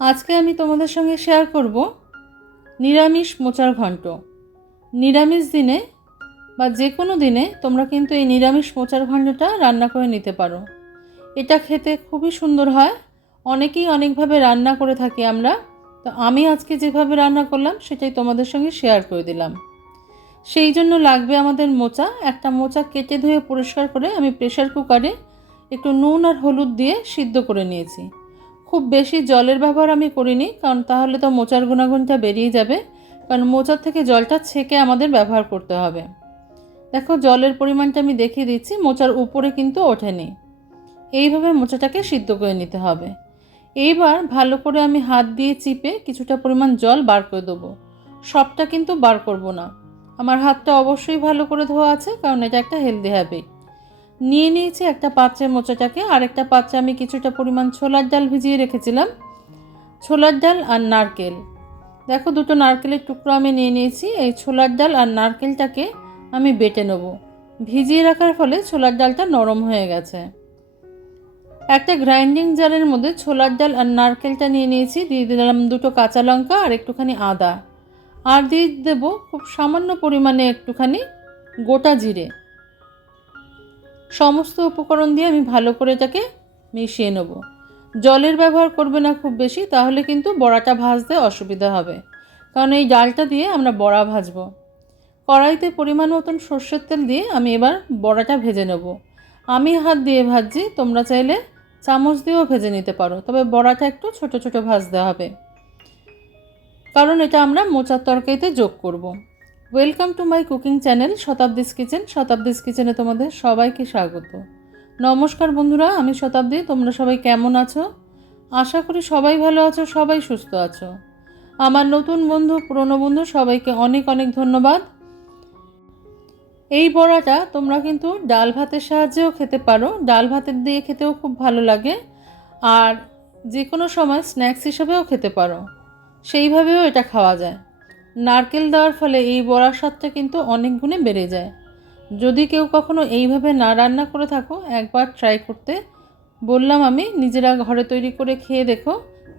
আজকে আমি তোমাদের সঙ্গে শেয়ার করব নিরামিষ মোচার ঘন্ট। নিরামিষ দিনে বা যে কোনো দিনে তোমরা কিন্তু এই নিরামিষ মোচার ঘন্টটা রান্না করে নিতে পারো। এটা খেতে খুবই সুন্দর হয়। অনেকেই অনেকভাবে রান্না করে থাকি আমরা, তো আমি আজকে যেভাবে রান্না করলাম সেটাই তোমাদের সঙ্গে শেয়ার করে দিলাম। সেই জন্য লাগবে আমাদের মোচা। একটা মোচা কেটে ধুয়ে পরিষ্কার করে আমি প্রেশার কুকারে একটু নুন আর হলুদ দিয়ে সিদ্ধ করে নিয়েছি। খুব বেশি জলের ব্যবহার আমি করিনি, কারণ তাহলে তো মোচার গুণাগুণটা বেরিয়ে যাবে, কারণ মোচার থেকে জলটা ছেঁকে আমাদের ব্যবহার করতে হবে। দেখো জলের পরিমাণটা আমি দেখিয়ে দিচ্ছি, মোচার উপরে কিন্তু ওঠেনি। এইভাবে মোচাটাকে সিদ্ধ করে নিতে হবে। এইবার ভালো করে আমি হাত দিয়ে চিপে কিছুটা পরিমাণ জল বার করে দেবো। সবটা কিন্তু বার করব না। আমার হাতটা অবশ্যই ভালো করে ধোয়া আছে, কারণ এটা একটা হেলদি হ্যাবিট। নিয়ে নিয়েছি একটা পাত্রে মোচাটাকে, আর একটা পাত্রে আমি কিছুটা পরিমাণ ছোলার ডাল ভিজিয়ে রেখেছিলাম। ছোলার ডাল আর নারকেল, দেখো দুটো নারকেলের টুকরো আমি নিয়ে নিয়েছি। এই ছোলার ডাল আর নারকেলটাকে আমি বেটে নেব। ভিজিয়ে রাখার ফলে ছোলার ডালটা নরম হয়ে গেছে। একটা গ্রাইন্ডিং জারের মধ্যে ছোলার ডাল আর নারকেলটা নিয়ে নিয়েছি। দিয়ে দিলাম দুটো কাঁচা লঙ্কা আর একটুখানি আদা, আর দিয়ে দেব খুব সামান্য পরিমাণে একটুখানি গোটা জিরে। সমস্ত উপকরণ দিয়ে আমি ভালো করে এটাকে মিশিয়ে নেব। জলের ব্যবহার করবে না খুব বেশি, তাহলে কিন্তু বড়াটা ভাজতে অসুবিধা হবে, কারণ এই ডালটা দিয়ে আমরা বড়া ভাজবো। কড়াইতে পরিমাণ মতন সর্ষের তেল দিয়ে আমি এবার বড়াটা ভেজে নেব। আমি হাত দিয়ে ভাজছি, তোমরা চাইলে চামচ দিয়েও ভেজে নিতে পারো, তবে বড়াটা একটু ছোট ছোট ভাজতে হবে, কারণ এটা আমরা মোচার তরকারিতে যোগ করব। Welcome to my cooking channel Shatabdi's kitchen. Shatabdi's কিচেনে তোমাদের সবাইকে স্বাগত। নমস্কার বন্ধুরা, আমি শতাব্দী। তোমরা সবাই কেমন আছো? আশা করি সবাই ভালো আছো, সবাই সুস্থ আছো। আমার নতুন বন্ধু, পুরনো বন্ধু, সবাইকে অনেক অনেক ধন্যবাদ। এই বড়াটা তোমরা কিন্তু ডাল ভাতের সাহায্যেও খেতে পারো। ডাল ভাতের দিয়ে খেতেও খুব ভালো লাগে, আর যে কোনো সময় স্ন্যাক্স হিসেবেও খেতে পারো। সেইভাবেও এটা খাওয়া যায়। নারকেল দেওয়ার ফলে এই বড়ার স্বাদটা কিন্তু অনেক গুণে বেড়ে যায়। যদি কেউ কখনো এইভাবে না রান্না করে থাকো, একবার ট্রাই করতে বললাম আমি। নিজেরা ঘরে তৈরি করে খেয়ে দেখো,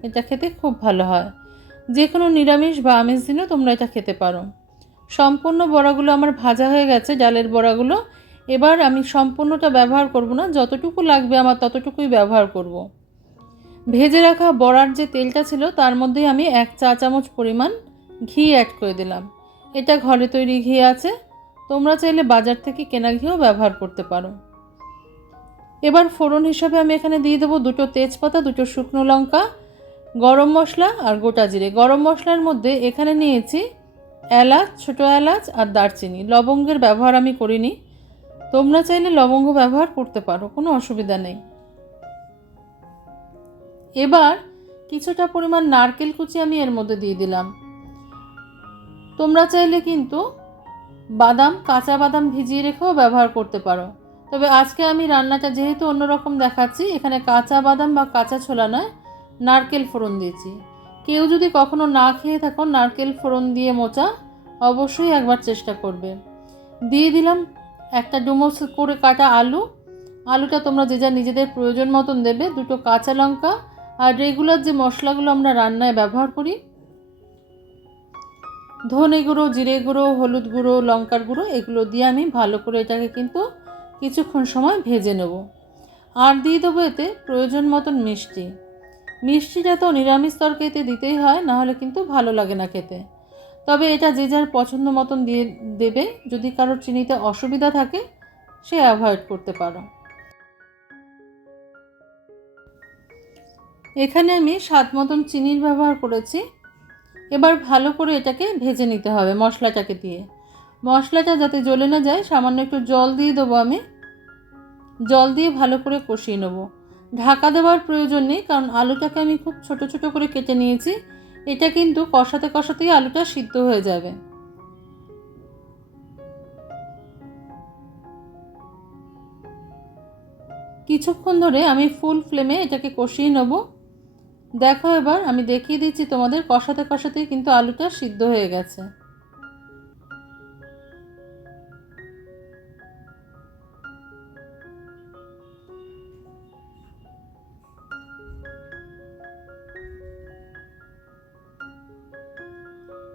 এটা খেতে খুব ভালো হয়। যে কোনো নিরামিষ বা আমিষ দিনেও তোমরা এটা খেতে পারো। সম্পূর্ণ বড়াগুলো আমার ভাজা হয়ে গেছে, ডালের বড়াগুলো। এবার আমি সম্পূর্ণটা ব্যবহার করব না, যতটুকু লাগবে আমার ততটুকুই ব্যবহার করব। ভেজে রাখা বড়ার যে তেলটা ছিল তার মধ্যে আমি 1 চা চামচ পরিমাণ ঘি অ্যাড করে দিলাম। এটা ঘরে তৈরি ঘি আছে, তোমরা চাইলে বাজার থেকে কেনা ঘিও ব্যবহার করতে পারো। এবার ফোড়ন হিসাবে আমি এখানে দিয়ে দেবো দুটো তেজপাতা, দুটো শুকনো লঙ্কা, গরম মশলা আর গোটা জিরে। গরম মশলার মধ্যে এখানে নিয়েছি এলাচ, ছোটো এলাচ আর দারচিনি। লবঙ্গের ব্যবহার আমি করিনি, তোমরা চাইলে লবঙ্গ ব্যবহার করতে পারো, কোনো অসুবিধা নেই। এবার কিছুটা পরিমাণ নারকেল কুচি আমি এর মধ্যে দিয়ে দিলাম। তোমরা চাইলে কিন্তু বাদাম, কাঁচা বাদাম ভিজিয়ে রেখেও ব্যবহার করতে পারো, তবে আজকে আমি রান্নাটা যেহেতু অন্যরকম দেখাচ্ছি, এখানে কাঁচা বাদাম বা কাঁচা ছোলা নয়, নারকেল ফোড়ন দিয়েছি। কেউ যদি কখনো না খেয়ে থাকো নারকেল ফোড়ন দিয়ে মোচা, অবশ্যই একবার চেষ্টা করবে। দিয়ে দিলাম একটা ডুমো করে কাটা আলু। আলুটা তোমরা যে যা নিজেদের প্রয়োজন মতন দেবে। দুটো কাঁচা লঙ্কা, আর রেগুলার যে মশলাগুলো আমরা রান্নায় ব্যবহার করি, ধনে গুঁড়ো, জিরে গুঁড়ো, হলুদ গুঁড়ো, লঙ্কার গুঁড়ো, এগুলো দিয়ে আমি ভালো করে এটাকে কিন্তু কিছুক্ষণ সময় ভেজে নেব। আর দিয়ে দেবো এতে প্রয়োজন মতন মিষ্টি। মিষ্টিটা তো নিরামিষ তরকারিতে দিতেই হয়, নাহলে কিন্তু ভালো লাগে না খেতে। তবে এটা যে যার পছন্দ মতন দিয়ে দেবে। যদি কারোর চিনিতে অসুবিধা থাকে, সে অ্যাভয়েড করতে পারো। এখানে আমি স্বাদ মতন চিনির ব্যবহার করেছি। এবার ভালো করে এটাকে ভেজে নিতে হবে মশলাটাকে দিয়ে। মশলাটা যাতে জ্বলে না যায়, সামান্য একটু জল দিয়ে দেবো আমি। জল দিয়ে ভালো করে কষিয়ে নেব। ঢাকা দেওয়ার প্রয়োজন নেই, কারণ আলুটাকে আমি খুব ছোট ছোট করে কেটে নিয়েছি। এটা কিন্তু কষাতে কষাতেই আলুটা সিদ্ধ হয়ে যাবে। কিছুক্ষণ ধরে আমি ফুল ফ্লেমে এটাকে কষিয়ে নেব। দেখো এবার আমি দেখিয়ে দিচ্ছি তোমাদের, কষাতে কষাতেই কিন্তু আলুটা সিদ্ধ হয়ে গেছে।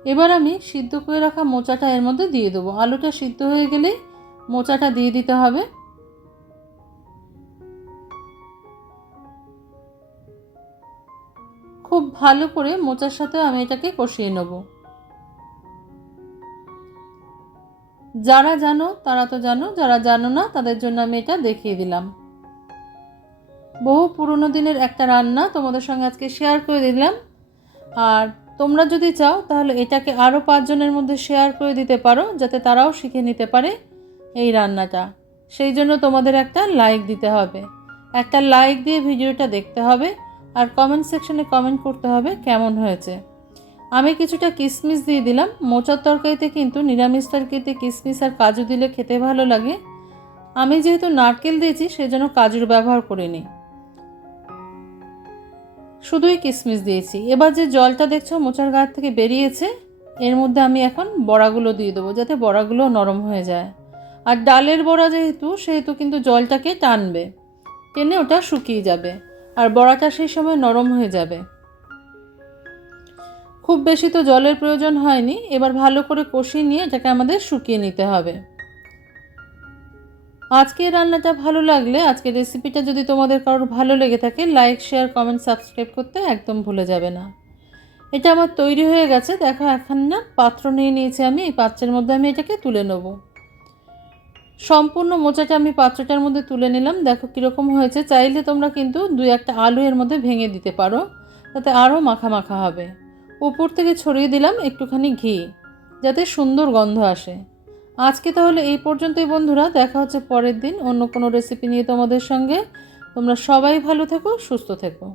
এবার আমি সিদ্ধ করে রাখা মোচাটা এর মধ্যে দিয়ে দেবো। আলুটা সিদ্ধ হয়ে গেলেই মোচাটা দিয়ে দিতে হবে। খুব ভালো করে মোচার সাথে আমি এটাকে কষিয়ে নেব। যারা জানো তারা তো জানো, যারা জানো না তাদের জন্য আমি এটা দেখিয়ে দিলাম। বহু পুরনো দিনের একটা রান্না তোমাদের সঙ্গে আজকে শেয়ার করে দিলাম। আর তোমরা যদি চাও তাহলে এটাকে আরও 5 জনের মধ্যে শেয়ার করে দিতে পারো, যাতে তারাও শিখে নিতে পারে এই রান্নাটা। সেই জন্য তোমাদের একটা লাইক দিতে হবে। একটা লাইক দিয়ে ভিডিওটা দেখতে হবে আর কমেন্ট সেকশনে কমেন্ট করতে হবে কেমন হয়েছে। আমি কিছুটা কিশমিশ দিয়ে দিলাম। মোচার তরকারিতে কিন্তু নিরামিষ তরকারিতে কিশমিশ আর কাজু দিলে খেতে ভালো লাগে। আমি যেহেতু নারকেল দিয়েছি সেজন্য কাজুর ব্যবহার করিনি, শুধুই কিশমিশ দিয়েছি। এবার যে জলটা দেখছো মোচার গাছ থেকে বেরিয়েছে, এর মধ্যে আমি এখন বড়াগুলো দিয়ে দেবো, যাতে বড়াগুলো নরম হয়ে যায়। আর ডালের বড়া সেহেতু কিন্তু জলটাকে টানবে, টেনে ওটা শুকিয়ে যাবে আর বড়াটা সেই সময় নরম হয়ে যাবে। খুব বেশি তো জলের প্রয়োজন হয়নি। এবার ভালো করে কষিয়ে নিয়ে এটাকে আমাদের শুকিয়ে নিতে হবে। আজকের রান্নাটা ভালো লাগলে, আজকের রেসিপিটা যদি তোমাদের কারোর ভালো লেগে থাকে, লাইক শেয়ার কমেন্ট সাবস্ক্রাইব করতে একদম ভুলে যাবে না। এটা আমার তৈরি হয়ে গেছে। দেখো এখন না পাত্র নিয়ে নিয়েছি আমি, এই পাত্রের মধ্যে আমি এটাকে তুলে নেব। সম্পূর্ণ মোচাটা আমি পাত্রটার মধ্যে তুলে নিলাম। দেখো কীরকম হয়েছে। চাইলে তোমরা কিন্তু 2-1টা আলু এর মধ্যে ভেঙে দিতে পারো, তাতে আরও মাখা মাখা হবে। উপর থেকে ছড়িয়ে দিলাম একটুখানি ঘি, যাতে সুন্দর গন্ধ আসে। আজকে তাহলে এই পর্যন্তই বন্ধুরা। দেখা হচ্ছে পরের দিন অন্য কোনো রেসিপি নিয়ে তোমাদের সঙ্গে। তোমরা সবাই ভালো থেকো, সুস্থ থেকো।